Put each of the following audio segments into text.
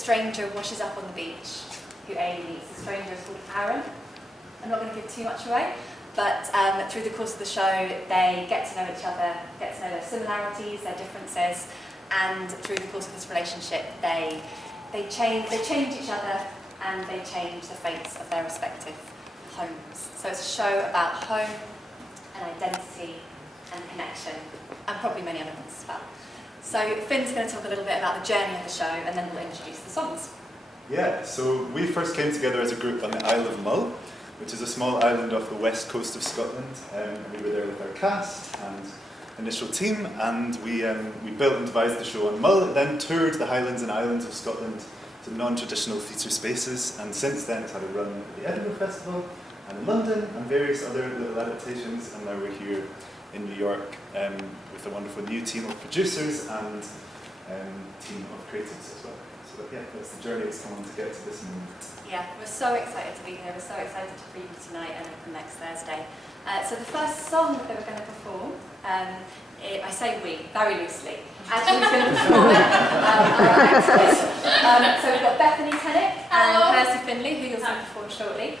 stranger washes up on the beach who Eilidh meets. The stranger is called Arran. I'm not going to give too much away, but through the course of the show, they get to know each other, get to know their similarities, their differences, and through the course of this relationship, they change each other, and they change the fates of their respective homes. So it's a show about home and identity and connection, and probably many other things as well. So Finn's going to talk a little bit about the journey of the show, and then we'll introduce the songs. Yeah, so we first came together as a group on the Isle of Mull, which is a small island off the west coast of Scotland. We were there with our cast and initial team, and we built and devised the show on Mull. It then toured the Highlands and Islands of Scotland to non-traditional theatre spaces, and since then it's had a run at the Edinburgh Festival and in London and various other little adaptations, and now we're here in New York with a wonderful new team of producers and team of creatives as well. So yeah, that's the journey it's come on to get to this moment. Yeah, we're so excited to be here. We're so excited to preview tonight and next Thursday. So the first song that we're going to perform, I say we, very loosely. Actually, who's going to perform it? So we've got Bethany, Tennick, and Kersty Fensley, who you'll see perform shortly.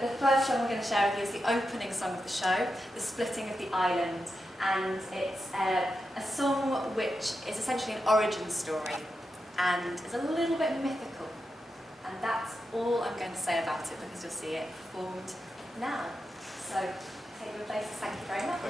The first song we're going to share with you is the opening song of the show, The Splitting of the Island. And it's a song which is essentially an origin story and is a little bit mythical. And that's all I'm going to say about it, because you'll see it performed now. So take your places. Thank you very much.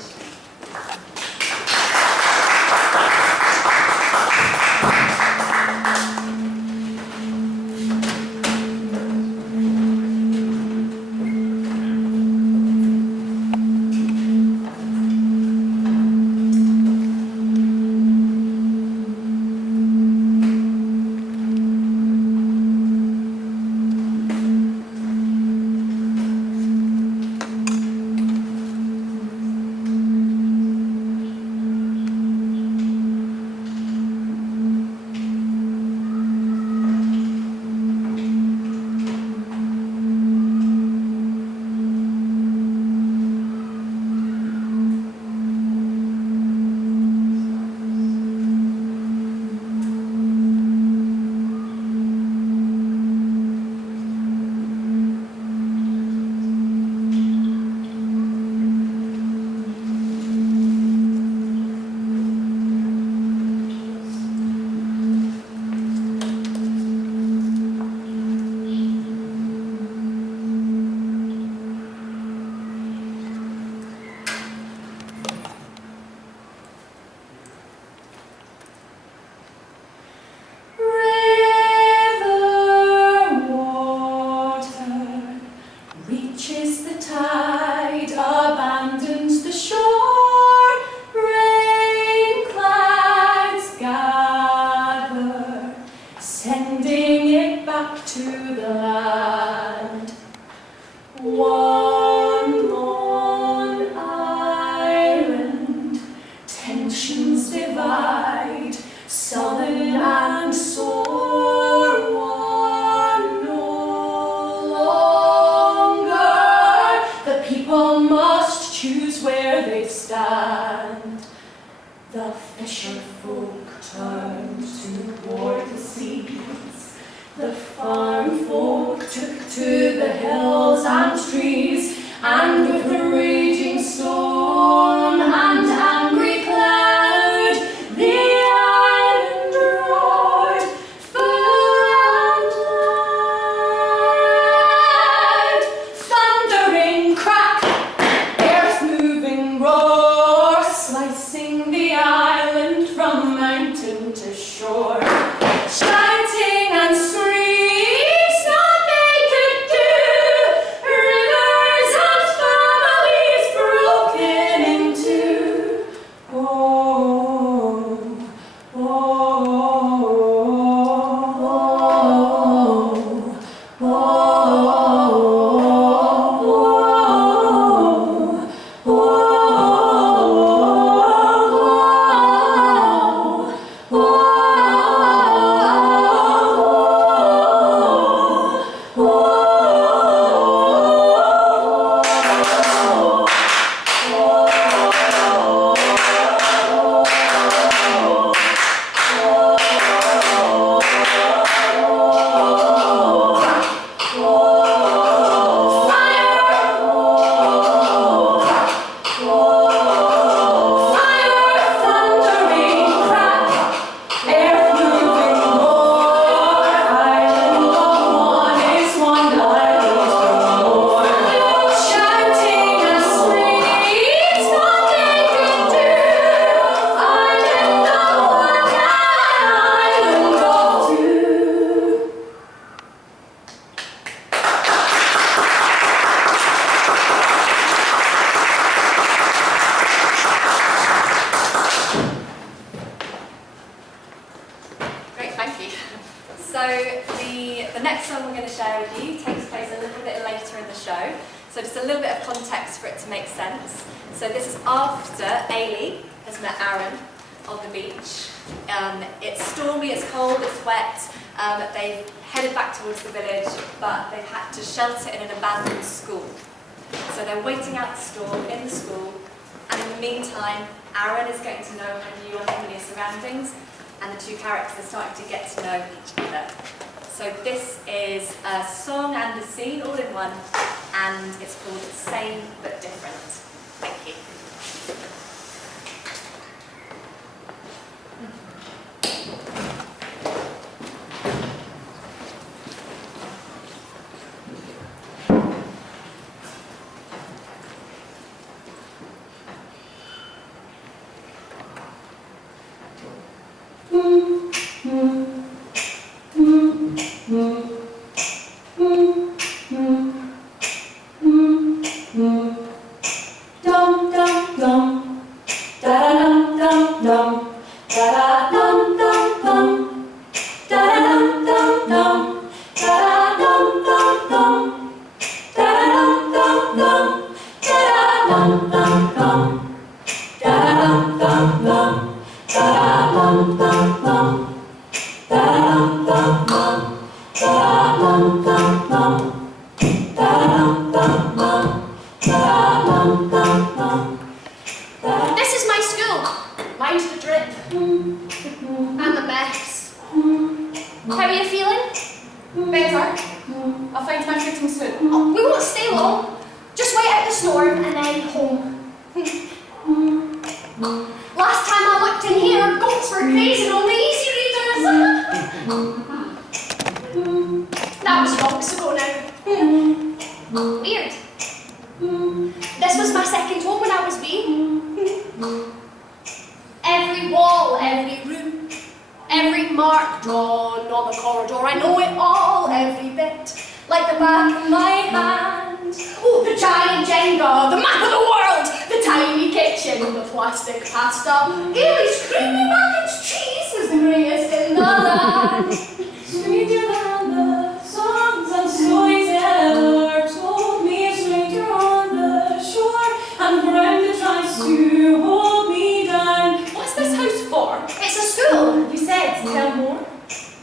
Rivers and the next song we're going to share with you takes place a little bit later in the show. So just a little bit of context for it to make sense. So this is after Eilidh has met Arran on the beach. It's stormy, it's cold, it's wet. They've headed back towards the village, but they've had to shelter in an abandoned school. So they're waiting out the storm in the school, and in the meantime, Arran is getting to know her new unfamiliar surroundings, and the two characters are starting to get to know each other. So this is a song and a scene all in one, and it's called Same But Different. Thank you. This is my school. Mine's the drip. I'm the best. How are you feeling? Better. I'll find my footing soon. Oh, we won't stay long. Just wait out the storm and then home. Last time I looked in here, goats were grazing on the easy readers. That was months ago now. Weird. This was my second home when I was wee. Every wall, every room, every mark drawn on the corridor, I know it all, every bit, like the back of my hand. Oh, the giant Jenga, the map of the world, the tiny kitchen, the plastic pasta, Eilidh's creamy mac and cheese was the greatest in the land. Stranger than the songs and stories ever told me, a stranger on the shore, and friend that tries to hold me down. What's this house for? It's a school. You said, tell more.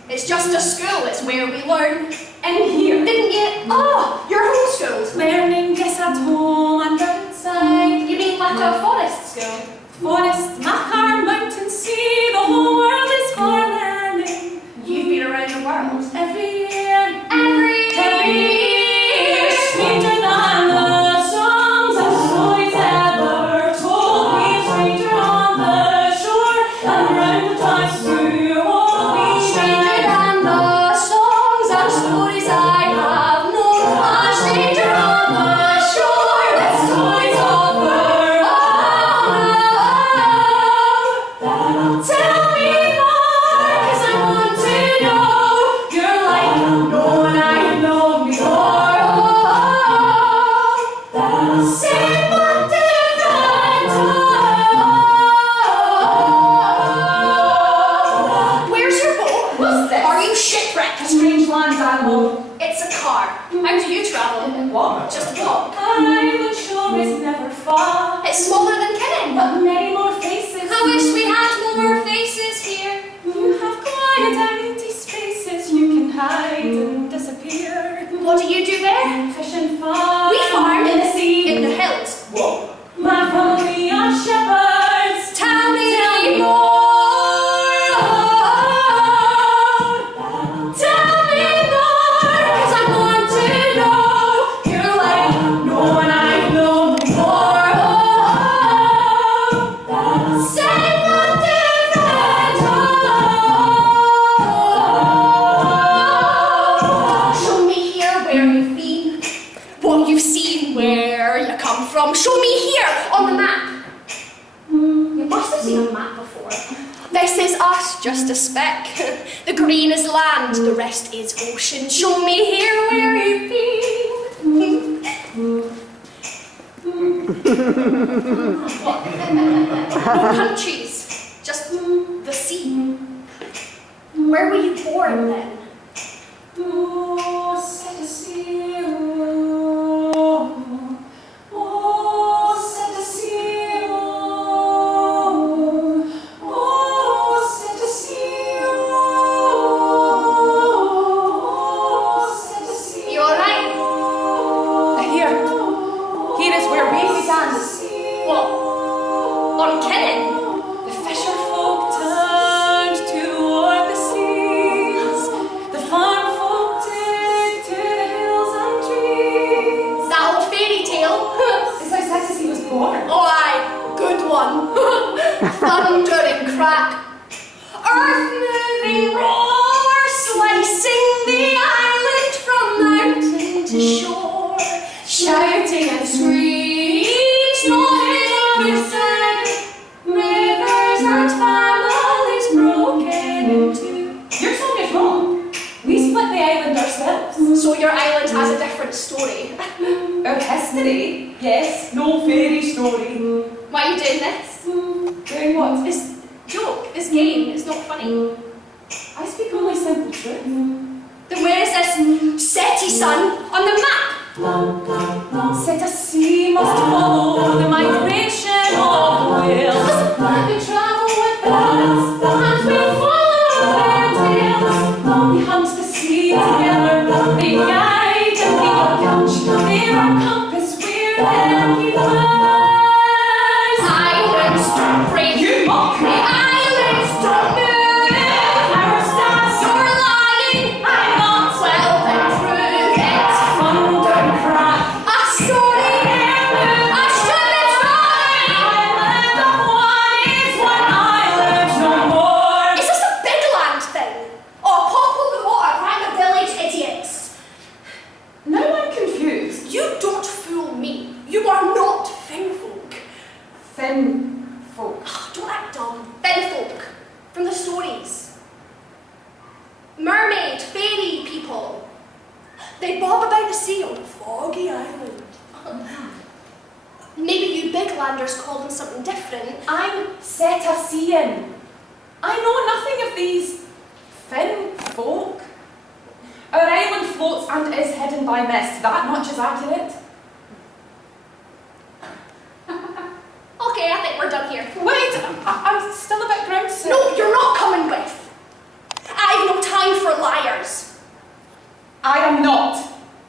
It's just a school, it's where we learn. And here. Didn't you? Oh, your homeschooled. Learning, yes, at home and outside. You mean like a forest school? Forest, Machar, mountain, sea, the whole world is for learning. You've been around the world. Every year. Every year. Stranger than the songs and stories ever told me. Stranger on the shore and round the times to hold me. Stranger than the songs and stories I have known. A stranger on the shore with stories of her own. Tell me more, 'cause I want to know. You're like no one I've known before. Same but different. Where's your boat? What's this? Are you shipwrecked? A strange land I know. It's a car. How do you travel? Walk. Just walk. I'm sure it's never far. It's smaller than Tennick, but many more faces. I wish we had more faces here. You have quiet empty spaces. You can hide and disappear. What do you do there? Fish and farm. We farm in the sea. In the hills. Whoa. My family are shepherds. Tell me more. Tell me more, 'cause I want to know. You're like no one I've known before. Same but different. Show me here where you've been, what you've seen, where you come from. Show me here on the map. You must have seen a map before. This is us, just a speck. The green is land, the rest is ocean. Show me here where you've been. No countries, just the sea. Where were you born then? shouting and screams, not in what we said. Rivers and families broken in two. Your song is wrong. We split the island ourselves. So your island has a different story. Our history? Yes, no fairy story. Why are you doing this? Doing what? This joke, this game, it's not funny. I speak only simple truth. Then where is this SETI sun on the map? Set a sea must follow the migration of whales. We travel with birds and we follow their tails. We hunt the sea together. They guide and we catch. They're our compass, we're their keepers. Islands don't break. You mock me. Islands don't move. Our stars. You're lying. I'm not. Well, then prove it. Thunder and crack. A story. I should have tried. Island of one is one island no more. Is this a big land thing? Or pop over the water, right the village idiots? Now I'm confused. You don't fool me. You are not finfolk. Thin folk. Don't act dumb. Finfolk. From the stories. Mermaid, fairy people. They bob about the sea on a foggy island. Maybe you big landers call them something different. I'm Cetacean. I know nothing of these thin folk. Our island floats and is hidden by mist. That much is accurate. Okay, I think we're done here. Wait, I'm still a bit groused. No, you're not coming with. I've no time for liars. I am not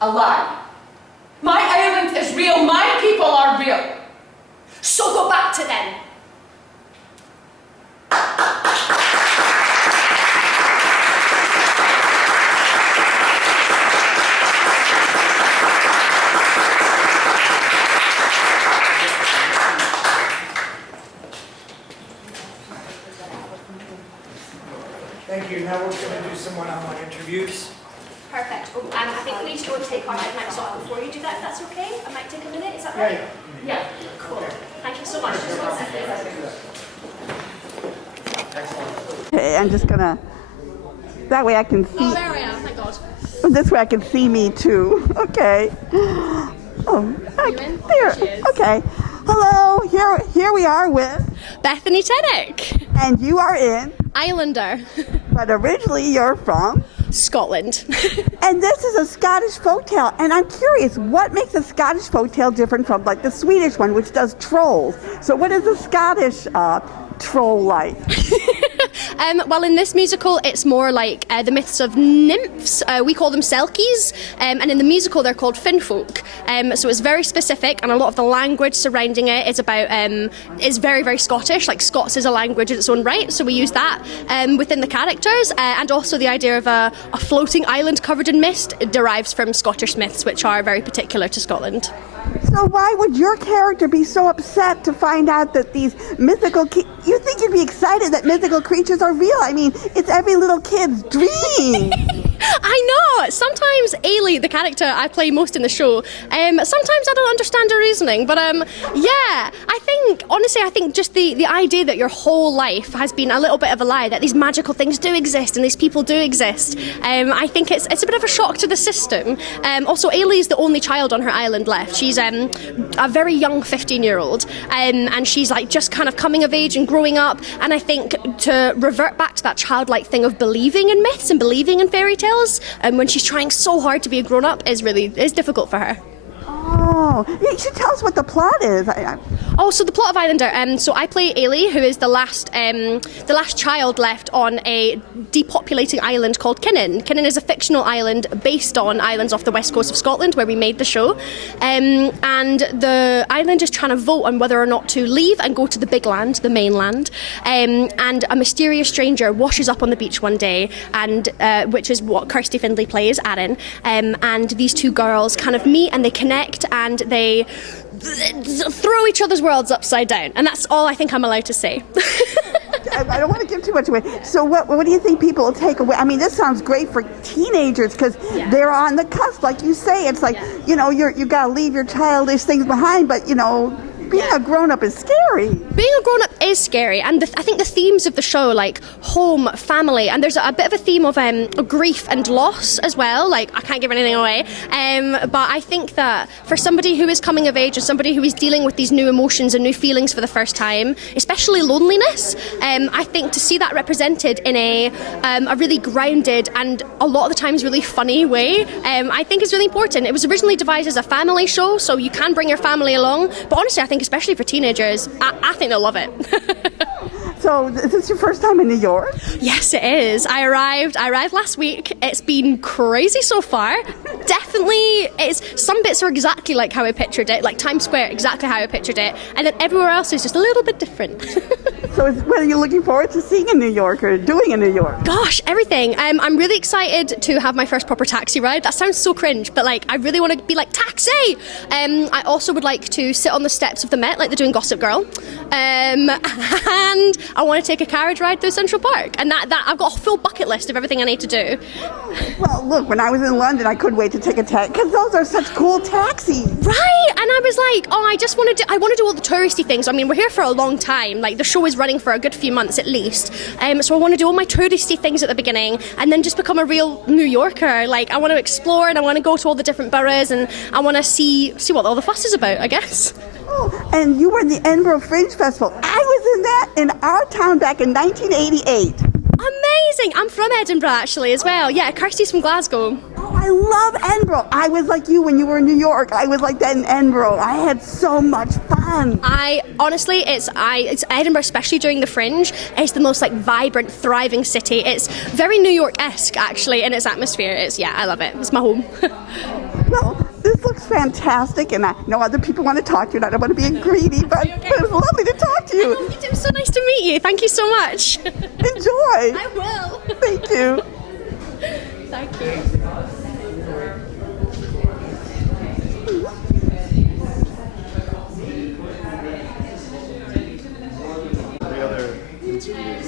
a lie. My island is real. My people are real. So go back to them. Thank you. Now we're going to do some one-on-one interviews. Perfect. Oh, I think we need to go and take our headlights off before you do that, if that's okay. I might take a minute, is that right? Yeah. Yeah, cool. Thank you so much. Just one second. Okay, I'm just gonna, that way I can see, Oh, there I am, thank God. this way I can see me too. Okay. Oh, You in? there, She is. okay. Hello, here we are with, Bethany Tennick, and you are in, Islander, but originally you're from, Scotland. and this is a Scottish folktale, and I'm curious, what makes a Scottish folktale different from like the Swedish one, which does trolls? So what is the Scottish troll like? Well, in this musical, it's more like the myths of nymphs. We call them selkies, and in the musical, they're called finfolk. So it's very specific, and a lot of the language surrounding it is about is very, very Scottish. Like Scots is a language in its own right, so we use that within the characters, and also the idea of a floating island covered in mist derives from Scottish myths, which are very particular to Scotland. So why would your character be so upset to find out that these mythical, you think you'd be excited that mythical creatures are real? I mean, it's every little kid's dream. I know. Sometimes Eilidh, the character I play most in the show, sometimes I don't understand her reasoning. But yeah, I think just the idea that your whole life has been a little bit of a lie, that these magical things do exist and these people do exist. I think it's a bit of a shock to the system. Also, Eilidh is the only child on her island left. She's a very young 15-year-old, and she's like just kind of coming of age and growing up. And I think to revert back to that childlike thing of believing in myths and believing in fairy tales, when she's trying so hard to be a grown-up, is difficult for her. Oh, you should tell us what the plot is. So the plot of Islander. So I play Eilidh, who is the last child left on a depopulating island called Kinnan. Kinnan is a fictional island based on islands off the west coast of Scotland, where we made the show. And the island is trying to vote on whether or not to leave and go to the big land, the mainland. And a mysterious stranger washes up on the beach one day, and which is what Kirsty Findlay plays, Arran. And these two girls kind of meet and they connect, and they throw each other's worlds upside down, and that's all I think I'm allowed to say. I don't want to give too much away. So what do you think people will take away? I mean, this sounds great for teenagers because they're on the cusp, like you say. It's like, you know, you got to leave your childish things behind, but, you know, being a grown-up is scary. Being a grown-up is scary, and I think the themes of the show, like home, family, and there's a bit of a theme of grief and loss as well. Like, I can't give anything away, but I think that for somebody who is coming of age and somebody who is dealing with these new emotions and new feelings for the first time, especially loneliness, I think to see that represented in a really grounded and a lot of the times really funny way, I think is really important. It was originally devised as a family show, so you can bring your family along, but honestly, I think especially for teenagers, I think they'll love it. So, is this your first time in New York? Yes, it is. I arrived last week. It's been crazy so far. Definitely, some bits are exactly like how I pictured it, like Times Square, exactly how I pictured it, and then everywhere else is just a little bit different. So, what are you looking forward to seeing in New York or doing in New York? Gosh, everything. I'm really excited to have my first proper taxi ride. That sounds so cringe, but like I really want to be like, taxi! I also would like to sit on the steps of the Met like they're doing Gossip Girl. And I want to take a carriage ride through Central Park. And that I've got a full bucket list of everything I need to do. Well, look, when I was in London, I couldn't wait to take a taxi because those are such cool taxis. Right, and I was like, I want to do all the touristy things. I mean, we're here for a long time. Like, the show is running for a good few months at least. So I want to do all my touristy things at the beginning and then just become a real New Yorker. Like, I want to explore and I want to go to all the different boroughs and I want to see what all the fuss is about, I guess. Oh, and you were in the Edinburgh Fringe Festival. I was in that in our town back in 1988. Amazing! I'm from Edinburgh actually as well. Yeah, Kirsty's from Glasgow. Oh, I love Edinburgh. I was like you when you were in New York. I was like that in Edinburgh. I had so much fun. It's Edinburgh, especially during the Fringe. It's the most like vibrant, thriving city. It's very New York-esque actually in its atmosphere. I love it. It's my home. Well, this looks fantastic, and I know other people want to talk to you, and I don't want to be greedy, but it was lovely to talk to you. It was so nice to meet you. Thank you so much. Enjoy. I will. Thank you. Thank you. The other interviews.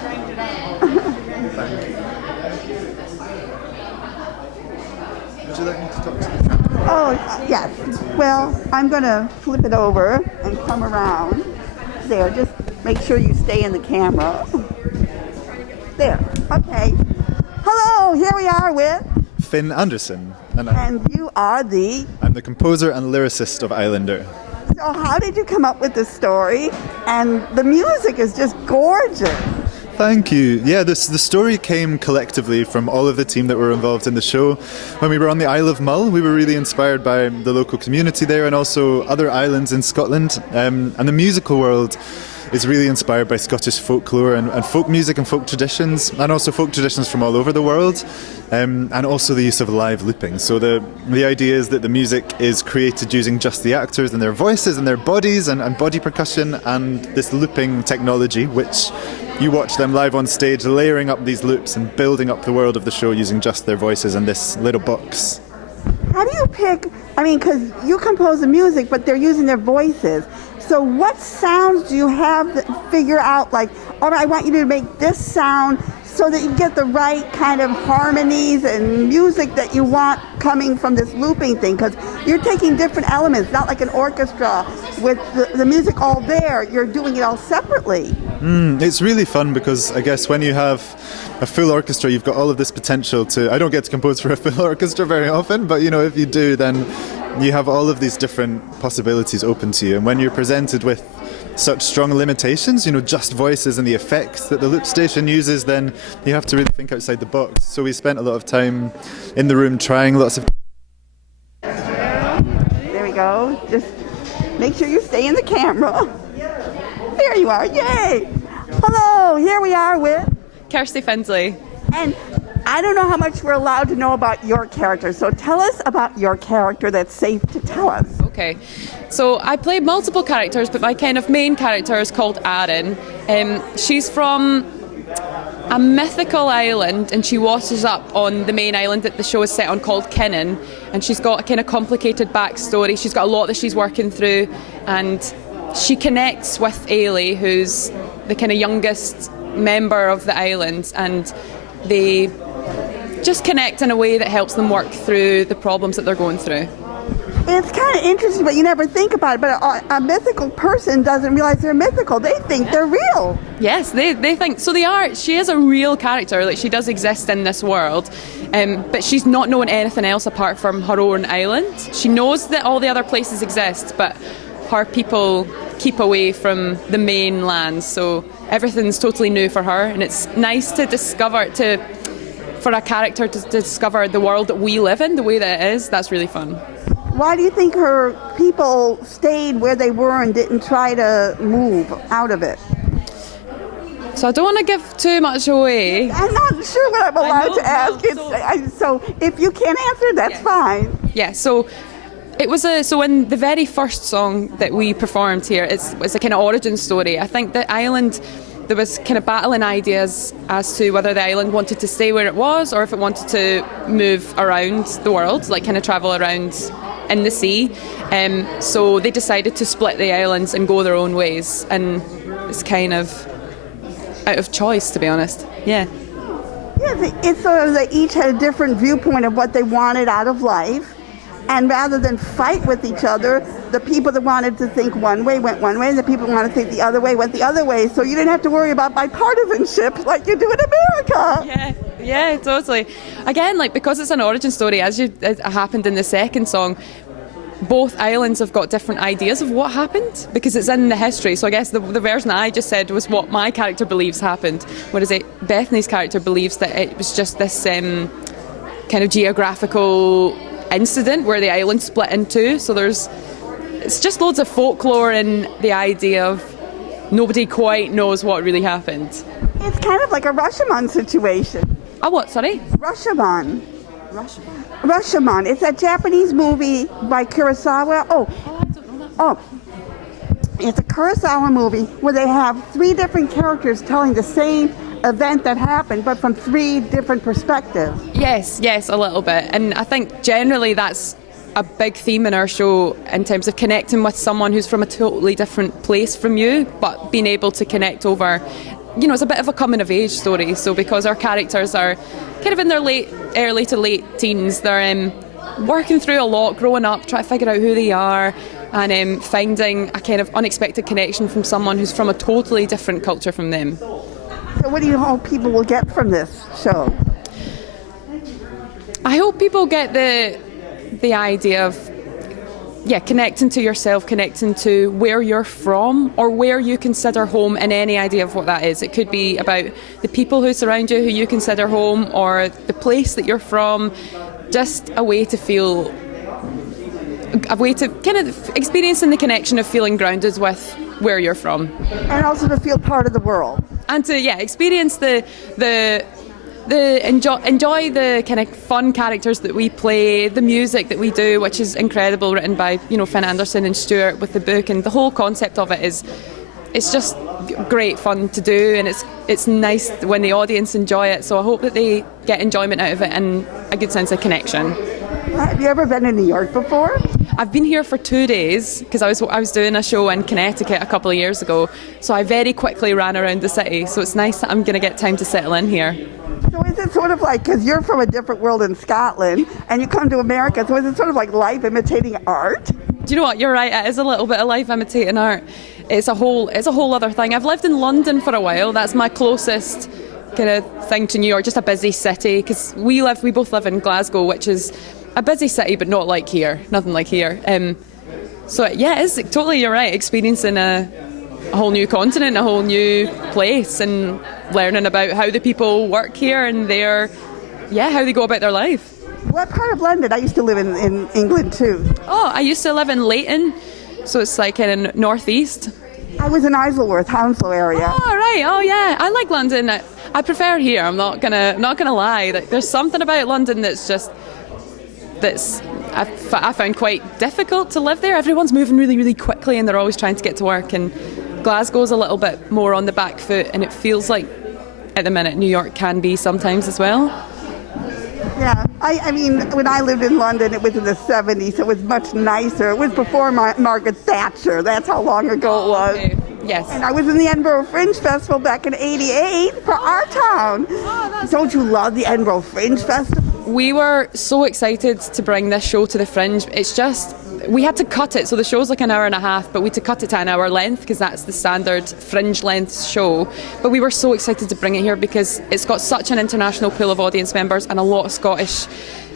Thank you. Would you like me to talk to you? Oh, yes. Well, I'm going to flip it over and come around. There, just make sure you stay in the camera. There, okay. Hello, here we are with... Finn Anderson. And you are I'm the composer and lyricist of Islander. So how did you come up with this story? And the music is just gorgeous. Thank you. Yeah, the story came collectively from all of the team that were involved in the show. When we were on the Isle of Mull, we were really inspired by the local community there and also other islands in Scotland. And the musical world is really inspired by Scottish folklore and folk music and folk traditions, and also folk traditions from all over the world, and also the use of live looping. So the idea is that the music is created using just the actors and their voices and their bodies and body percussion and this looping technology, which you watch them live on stage layering up these loops and building up the world of the show using just their voices and this little box. How do you pick, because you compose the music, but they're using their voices. So what sounds do you have that figure out, like, all right, I want you to make this sound so that you get the right kind of harmonies and music that you want coming from this looping thing? Because you're taking different elements, not like an orchestra with the music all there. You're doing it all separately. It's really fun because I guess when you have a full orchestra, you've got all of this potential to... I don't get to compose for a full orchestra very often, but if you do, then you have all of these different possibilities open to you. And when you're presented with such strong limitations, just voices and the effects that the loop station uses, then you have to really think outside the box. So we spent a lot of time in the room trying lots of... There we go. Just make sure you stay in the camera. There you are. Yay! Hello, here we are with... Kersty Fensley. And I don't know how much we're allowed to know about your character, so tell us about your character that's safe to tell us. Okay, so I play multiple characters, but my kind of main character is called Arran. She's from a mythical island, and she washes up on the main island that the show is set on called Kinnan, and she's got a kind of complicated backstory. She's got a lot that she's working through, and she connects with Eilidh, who's the kind of youngest member of the island, and they just connect in a way that helps them work through the problems that they're going through. It's kind of interesting, but you never think about it. But a mythical person doesn't realize they're mythical. They think they're real. Yes, they think so. They are. She is a real character. Like, she does exist in this world, but she's not known anything else apart from her own island. She knows that all the other places exist, but her people keep away from the mainland. So everything's totally new for her, and it's nice to for a character to discover the world that we live in, the way that it is. That's really fun. Why do you think her people stayed where they were and didn't try to move out of it? So I don't want to give too much away. I'm not sure what I'm allowed to ask. So if you can't answer, that's fine. Yeah, so it was so in the very first song that we performed here, it's a kind of origin story. I think the island, there was kind of battling ideas as to whether the island wanted to stay where it was or if it wanted to move around the world, like kind of travel around in the sea. So they decided to split the islands and go their own ways, and it's kind of out of choice, to be honest. Yeah. Yeah, it's sort of they each had a different viewpoint of what they wanted out of life. And rather than fight with each other, the people that wanted to think one way went one way, and the people that wanted to think the other way went the other way. So you didn't have to worry about bipartisanship like you do in America. Yeah, totally. Again, like, because it's an origin story, as it happened in the second song, both islands have got different ideas of what happened because it's in the history. So I guess the version that I just said was what my character believes happened, whereas Bethany's character believes that it was just this kind of geographical incident where the island split in two. So it's just loads of folklore and the idea of nobody quite knows what really happened. It's kind of like a Rashomon situation. A what, sorry? Rashomon. Rashomon. It's a Japanese movie by Kurosawa. It's a Kurosawa movie where they have three different characters telling the same event that happened, but from three different perspectives. Yes, a little bit. And I think generally that's a big theme in our show in terms of connecting with someone who's from a totally different place from you, but being able to connect over, it's a bit of a coming of age story. So because our characters are kind of in their early to late teens, they're working through a lot, growing up, trying to figure out who they are, and finding a kind of unexpected connection from someone who's from a totally different culture from them. So what do you hope people will get from this show? I hope people get the idea of connecting to yourself, connecting to where you're from or where you consider home, and any idea of what that is. It could be about the people who surround you, who you consider home, or the place that you're from. Just a way to kind of experiencing the connection of feeling grounded with where you're from. And also to feel part of the world. And to experience enjoy the kind of fun characters that we play, the music that we do, which is incredible, written by Finn Anderson and Stuart with the book, and the whole concept of it it's just great fun to do, and it's nice when the audience enjoy it. So I hope that they get enjoyment out of it and a good sense of connection. Have you ever been in New York before? I've been here for 2 days because I was doing a show in Connecticut a couple of years ago, so I very quickly ran around the city. So it's nice that I'm going to get time to settle in here. So is it sort of like, because you're from a different world in Scotland and you come to America, so is it sort of like life imitating art? Do you know what? You're right. It is a little bit of life imitating art. It's a whole other thing. I've lived in London for a while. That's my closest kind of thing to New York, just a busy city, because we both live in Glasgow, which is a busy city, but not like here. Nothing like here. So yeah, it's totally, you're right, experiencing a whole new continent, a whole new place, and learning about how the people work here and how they go about their life. What part of London? I used to live in England too. Oh, I used to live in Leighton, so it's like in northeast. I was in Isleworth, Hounslow area. Oh right, oh yeah, I like London. I prefer here. I'm not gonna lie. Like, there's something about London that's I found quite difficult to live there. Everyone's moving really, really quickly, and they're always trying to get to work. And Glasgow's a little bit more on the back foot, and it feels like at the minute New York can be sometimes as well. Yeah, I mean, when I lived in London, it was in the 70s, so it was much nicer. It was before Margaret Thatcher. That's how long ago it was. Okay. Yes. And I was in the Edinburgh Fringe Festival back in '88 for our town. Don't you love the Edinburgh Fringe Festival? We were so excited to bring this show to the Fringe. It's just, we had to cut it, so the show's like an hour and a half, but we had to cut it to an hour length because that's the standard Fringe length show. But we were so excited to bring it here because it's got such an international pool of audience members and a lot of Scottish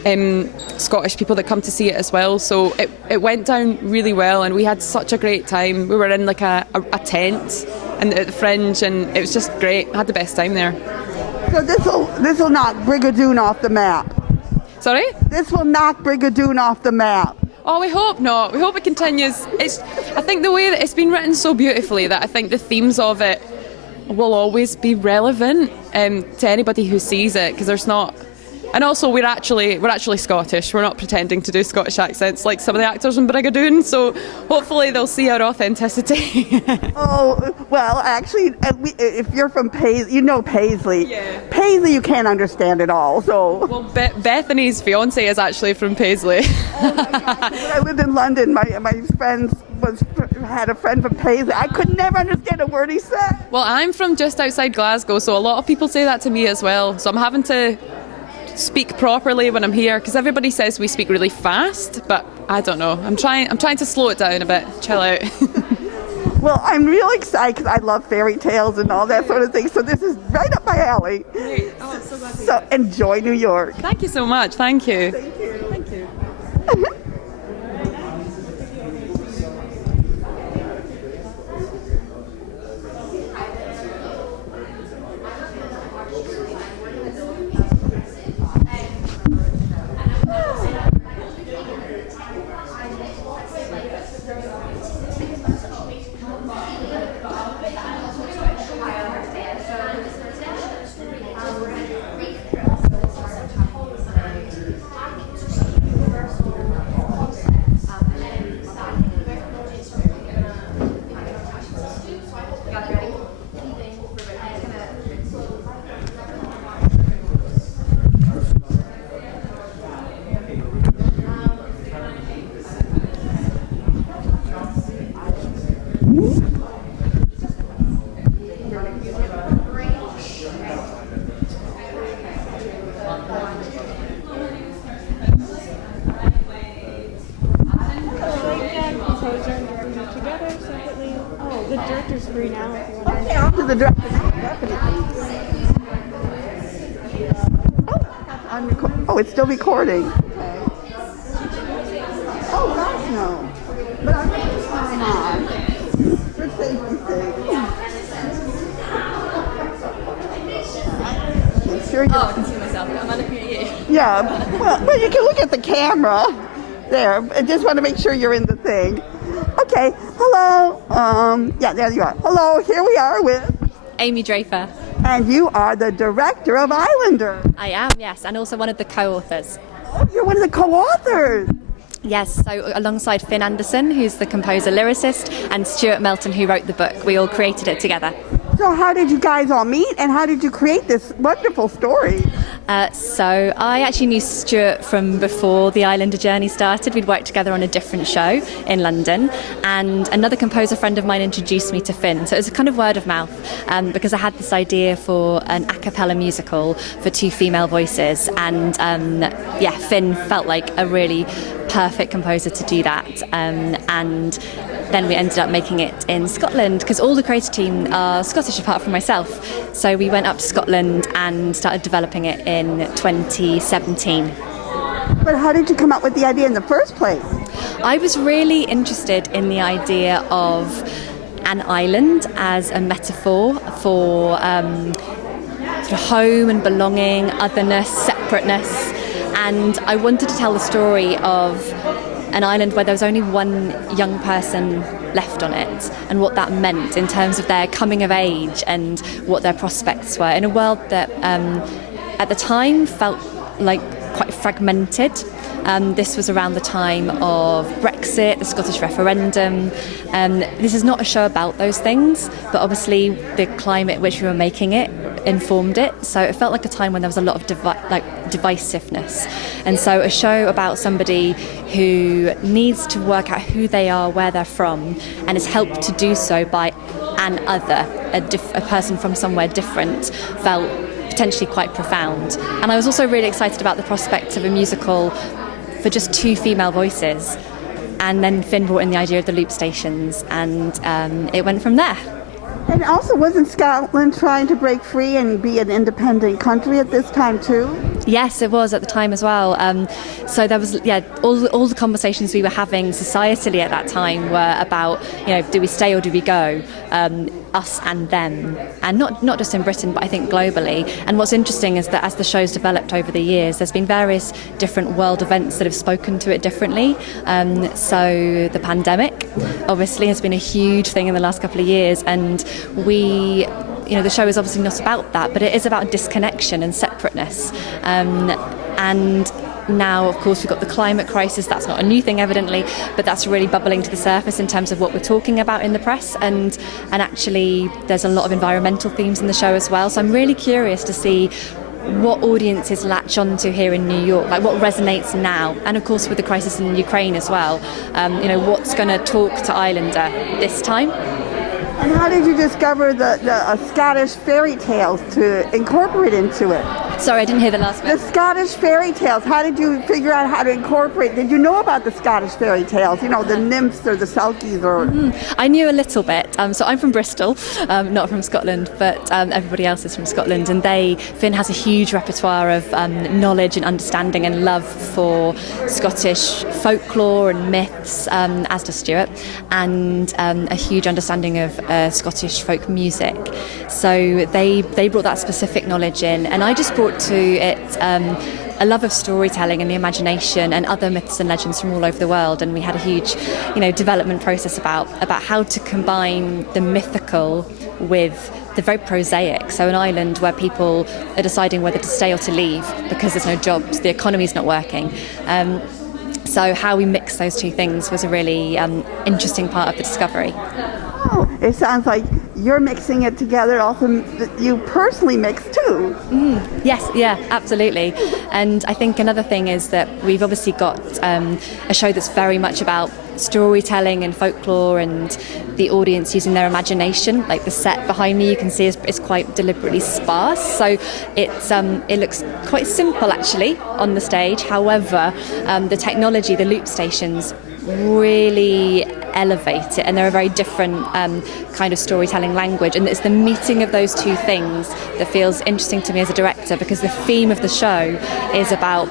people that come to see it as well. So it went down really well and we had such a great time. We were in like a tent and at the Fringe and it was just great. I had the best time there. So this will knock Brigadoon off the map. Sorry? This will knock Brigadoon off the map. Oh, we hope not. We hope it continues. I think the way that it's been written so beautifully that I think the themes of it will always be relevant to anybody who sees it, because there's not. And also, we're actually Scottish. We're not pretending to do Scottish accents like some of the actors in Brigadoon. So hopefully they'll see our authenticity. Oh, well, actually, if you're from Paisley, you know Paisley. Yeah. Paisley, you can't understand at all. So. Well, Bethany's fiance is actually from Paisley. Oh my gosh. When I lived in London, my friends had a friend from Paisley. I could never understand a word he said. Well, I'm from just outside Glasgow, so a lot of people say that to me as well. So I'm having to speak properly when I'm here because everybody says we speak really fast, but I don't know. I'm trying to slow it down a bit, chill out. Well, I'm really excited because I love fairy tales and all that sort of thing. So this is right up my alley. Great. Oh, I'm so glad to hear. So enjoy New York. Thank you so much. Thank you. Thank you. Thank you. Okay, on to the director. Oh, it's still recording. Okay. Oh, gosh, no. But I'm going to sign on. For safety's sake. Make sure I can see myself. Am I looking at you? Yeah, well, you can look at the camera. There, I just want to make sure you're in the thing. Okay, hello. Yeah, there you are. Hello, here we are with Amy Draper. And you are the director of Islander. I am, yes, and also one of the co-authors. Oh, you're one of the co-authors. Yes, so alongside Finn Anderson, who's the composer lyricist, and Stuart Melton, who wrote the book. We all created it together. So how did you guys all meet and how did you create this wonderful story? So I actually knew Stuart from before the Islander journey started. We'd worked together on a different show in London, and another composer friend of mine introduced me to Finn. So it was a kind of word of mouth because I had this idea for an a cappella musical for two female voices, and Finn felt like a really perfect composer to do that, and then we ended up making it in Scotland because all the creative team are Scottish apart from myself. So we went up to Scotland and started developing it in 2017. But how did you come up with the idea in the first place? I was really interested in the idea of an island as a metaphor for sort of home and belonging, otherness, separateness. And I wanted to tell the story of an island where there was only one young person left on it, and what that meant in terms of their coming of age and what their prospects were in a world that at the time felt like quite fragmented. This was around the time of Brexit, the Scottish referendum. This is not a show about those things, but obviously the climate in which we were making it informed it. So it felt like a time when there was a lot of divisiveness. And so a show about somebody who needs to work out who they are, where they're from, and is helped to do so by an other, a person from somewhere different, felt potentially quite profound. And I was also really excited about the prospect of a musical for just 2 female voices. And then Finn brought in the idea of the loop stations, and it went from there. And also, wasn't Scotland trying to break free and be an independent country at this time too? Yes, it was at the time as well. So there was, all the conversations we were having societally at that time were about, do we stay or do we go? Us and them, and not just in Britain, but I think globally. And what's interesting is that as the show's developed over the years, there's been various different world events that have spoken to it differently. So the pandemic, obviously, has been a huge thing in the last couple of years, and the show is obviously not about that, but it is about disconnection and separateness. And now, of course, we've got the climate crisis. That's not a new thing, evidently, but that's really bubbling to the surface in terms of what we're talking about in the press. And actually, there's a lot of environmental themes in the show as well. So I'm really curious to see what audiences latch onto here in New York, like what resonates now. And of course, with the crisis in Ukraine as well, what's going to talk to Islander this time. And how did you discover the Scottish fairy tales to incorporate into it? Sorry, I didn't hear the last bit. The Scottish fairy tales. How did you figure out how to incorporate? Did you know about the Scottish fairy tales? The nymphs or the Selkies or... I knew a little bit. So I'm from Bristol, not from Scotland, but everybody else is from Scotland. And Finn has a huge repertoire of knowledge and understanding and love for Scottish folklore and myths, as does Stuart, and a huge understanding of Scottish folk music. So they brought that specific knowledge in, and I just brought to it a love of storytelling and the imagination and other myths and legends from all over the world. And we had a huge development process about how to combine the mythical with the very prosaic. So an island where people are deciding whether to stay or to leave because there's no jobs, the economy's not working. So how we mix those two things was a really interesting part of the discovery. Oh, it sounds like you're mixing it together. Also, you personally mix too. Yes, yeah, absolutely. And I think another thing is that we've obviously got a show that's very much about storytelling and folklore and the audience using their imagination. Like the set behind me, you can see is quite deliberately sparse. So it looks quite simple actually on the stage. However, the technology, the loop stations, really elevate it, and they're a very different kind of storytelling language, and it's the meeting of those two things that feels interesting to me as a director, because the theme of the show is about,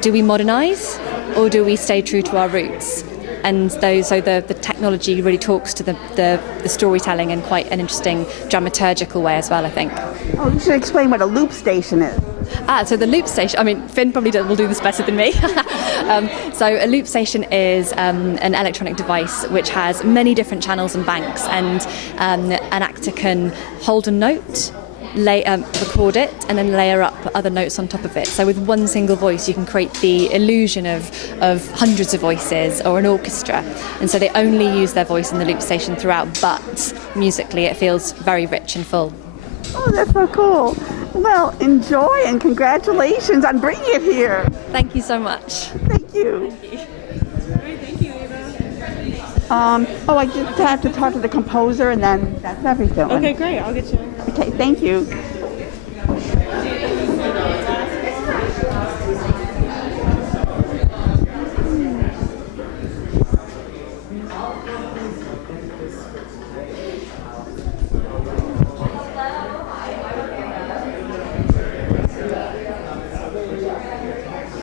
do we modernise or do we stay true to our roots? And the technology really talks to the storytelling in quite an interesting dramaturgical way as well, I think. Oh, you should explain what a loop station is. So the loop station, Finn probably will do this better than me. So a loop station is an electronic device which has many different channels and banks, and an actor can hold a note, record it, and then layer up other notes on top of it. So with one single voice you can create the illusion of hundreds of voices or an orchestra, and so they only use their voice in the loop station throughout, but musically it feels very rich and full. Oh, that's so cool. Well, enjoy and congratulations on bringing it here. Thank you so much. Thank you. Thank you, Eilidh. I just have to talk to the composer, and then that's everything. Okay, great. I'll get you. Okay, thank you.